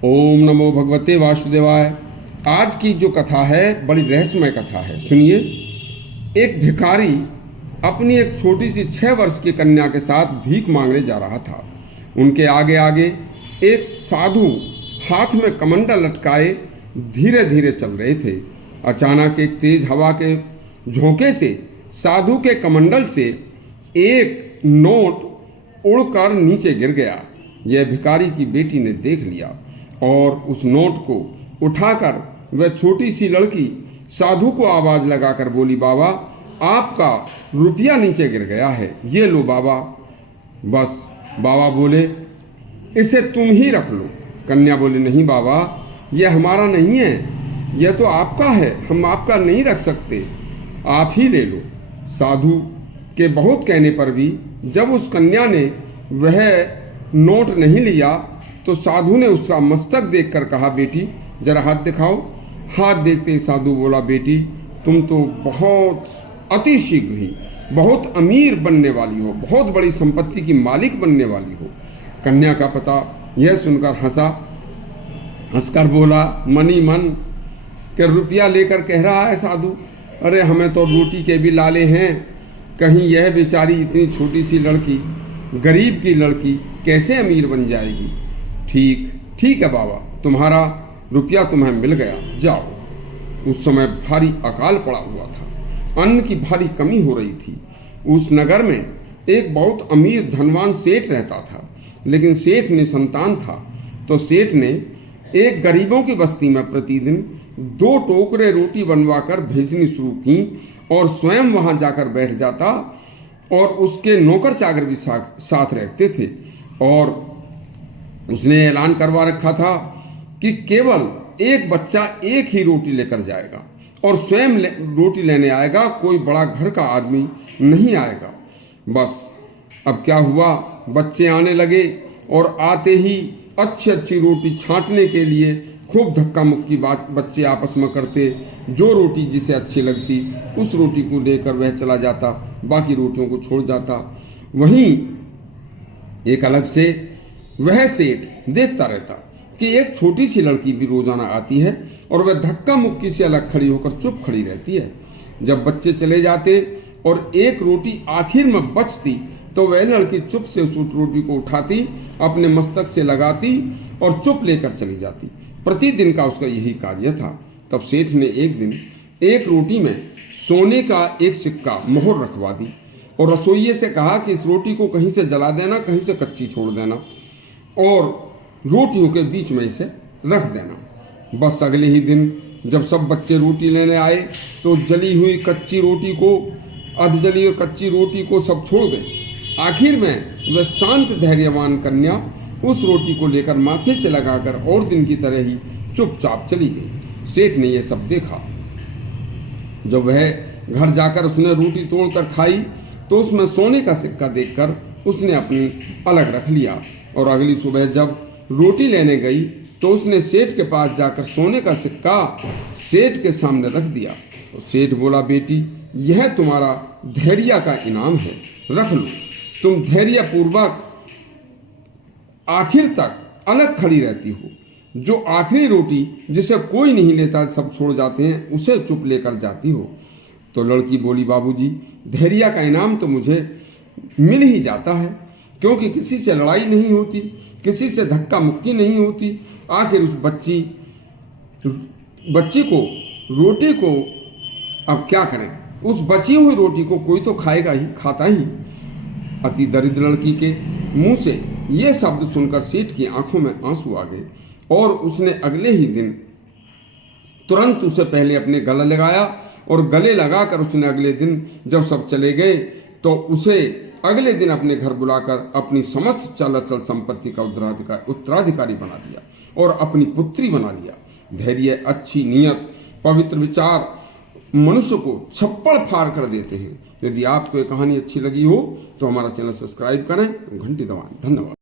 ओम नमो भगवते वासुदेवाय। आज की जो कथा है बड़ी रहस्यमय कथा है, सुनिए। एक भिखारी अपनी एक छोटी सी 6 वर्ष की कन्या के साथ भीख मांगने जा रहा था। उनके आगे आगे एक साधु हाथ में कमंडल लटकाए धीरे धीरे चल रहे थे। अचानक एक तेज हवा के झोंके से साधु के कमंडल से एक नोट उड़कर नीचे गिर गया। यह भिखारी की बेटी ने देख लिया और उस नोट को उठाकर वह छोटी सी लड़की साधु को आवाज लगाकर बोली, बाबा आपका रुपया नीचे गिर गया है, ये लो बाबा। बस बाबा बोले, इसे तुम ही रख लो। कन्या बोली, नहीं बाबा, यह हमारा नहीं है, यह तो आपका है, हम आपका नहीं रख सकते, आप ही ले लो। साधु के बहुत कहने पर भी जब उस कन्या ने वह नोट नहीं लिया तो साधु ने उसका मस्तक देखकर कहा, बेटी जरा हाथ दिखाओ। हाथ देखते ही साधु बोला, बेटी तुम तो बहुत अति शीघ्र ही बहुत अमीर बनने वाली हो, बहुत बड़ी संपत्ति की मालिक बनने वाली हो। कन्या का पिता यह सुनकर हंसा, हंसकर बोला मन ही मन कि रुपया लेकर कह रहा है साधु, अरे हमें तो रोटी के भी लाले हैं, कहीं यह बेचारी इतनी छोटी सी लड़की, गरीब की लड़की कैसे अमीर बन जाएगी। ठीक है बाबा, तुम्हारा रुपया तुम्हें मिल गया, जाओ। उस समय भारी अकाल पड़ा हुआ था, अन्न की भारी कमी हो रही थी। उस नगर में एक बहुत अमीर धनवान सेठ रहता था, लेकिन सेठ निसंतान था। तो सेठ ने एक गरीबों की बस्ती में प्रतिदिन 2 टोकरे रोटी बनवाकर भेजनी शुरू की और स्वयं वहां जाकर बैठ जाता और उसके नौकर चाकर भी साथ रहते थे। और उसने ऐलान करवा रखा था कि केवल एक बच्चा एक ही रोटी लेकर जाएगा और स्वयं रोटी लेने आएगा, कोई बड़ा घर का आदमी नहीं आएगा। बस अब क्या हुआ, बच्चे आने लगे और आते ही अच्छी अच्छी रोटी छांटने के लिए खूब धक्का मुक्की बात बच्चे आपस में करते। जो रोटी जिसे अच्छी लगती उस रोटी को लेकर वह चला जाता, बाकी रोटियों को छोड़ जाता। वहीं एक अलग से वह सेठ देखता रहता कि एक छोटी सी लड़की भी रोजाना आती है और वह धक्का मुक्की से अलग खड़ी होकर चुप खड़ी रहती है। जब बच्चे चले जाते और एक रोटी आखिर में बचती तो वह लड़की चुप से उस रोटी को उठाती, अपने मस्तक से लगाती और चुप लेकर चली जाती। प्रतिदिन का उसका यही कार्य था। तब सेठ ने एक दिन एक रोटी में सोने का एक सिक्का मोहर रखवा दी और रसोइये से कहा कि इस रोटी को कहीं से जला देना, कहीं से कच्ची छोड़ देना और रोटियों के बीच में इसे रख देना। बस अगले ही दिन जब सब बच्चे रोटी लेने आए तो जली हुई कच्ची रोटी को, अधजली और कच्ची रोटी को सब छोड़ गए। आखिर में वह शांत धैर्यवान कन्या उस रोटी को लेकर माथे से लगाकर और दिन की तरह ही चुपचाप चली गई। सेठ ने यह सब देखा। जब वह घर जाकर उसने रोटी तोड़कर खाई तो उसमें सोने का सिक्का देखकर उसने अपनी अलग रख लिया और अगली सुबह जब रोटी लेने गई तो उसने सेठ के पास जाकर सोने का सिक्का सेठ के सामने रख दिया। तो सेठ बोला, बेटी यह तुम्हारा धैर्य का इनाम है, रख लो। तुम धैर्य पूर्वक आखिर तक अलग खड़ी रहती हो। जो आखिरी रोटी जिसे कोई नहीं लेता, सब छोड़ जाते हैं, उसे चुप लेकर जाती हो। तो लड़की बोली, बाबूजी धैर्य का इनाम तो मुझे मिल ही जाता है, क्योंकि किसी से लड़ाई नहीं होती, किसी से धक्का मुक्की नहीं होती। आखिर उस बच्ची को रोटी को अब क्या करें, उस बची हुई रोटी को कोई तो खाएगा ही, खाता ही। अति दरिद्र लड़की के मुंह से ये शब्द सुनकर सेठ की आंखों में आंसू आ गए और उसने अगले ही दिन तुरंत उसे पहले अपने गले लगाया और गले लगाकर उसने अगले दिन जब सब चले गए तो उसे अगले दिन अपने घर बुलाकर अपनी समस्त चल संपत्ति का उत्तराधिकारी बना दिया और अपनी पुत्री बना लिया। धैर्य, अच्छी नीयत, पवित्र विचार मनुष्य को छप्पड़ फाड़ कर देते हैं। यदि आपको ये कहानी अच्छी लगी हो तो हमारा चैनल सब्सक्राइब करें, घंटी दबाएं। धन्यवाद।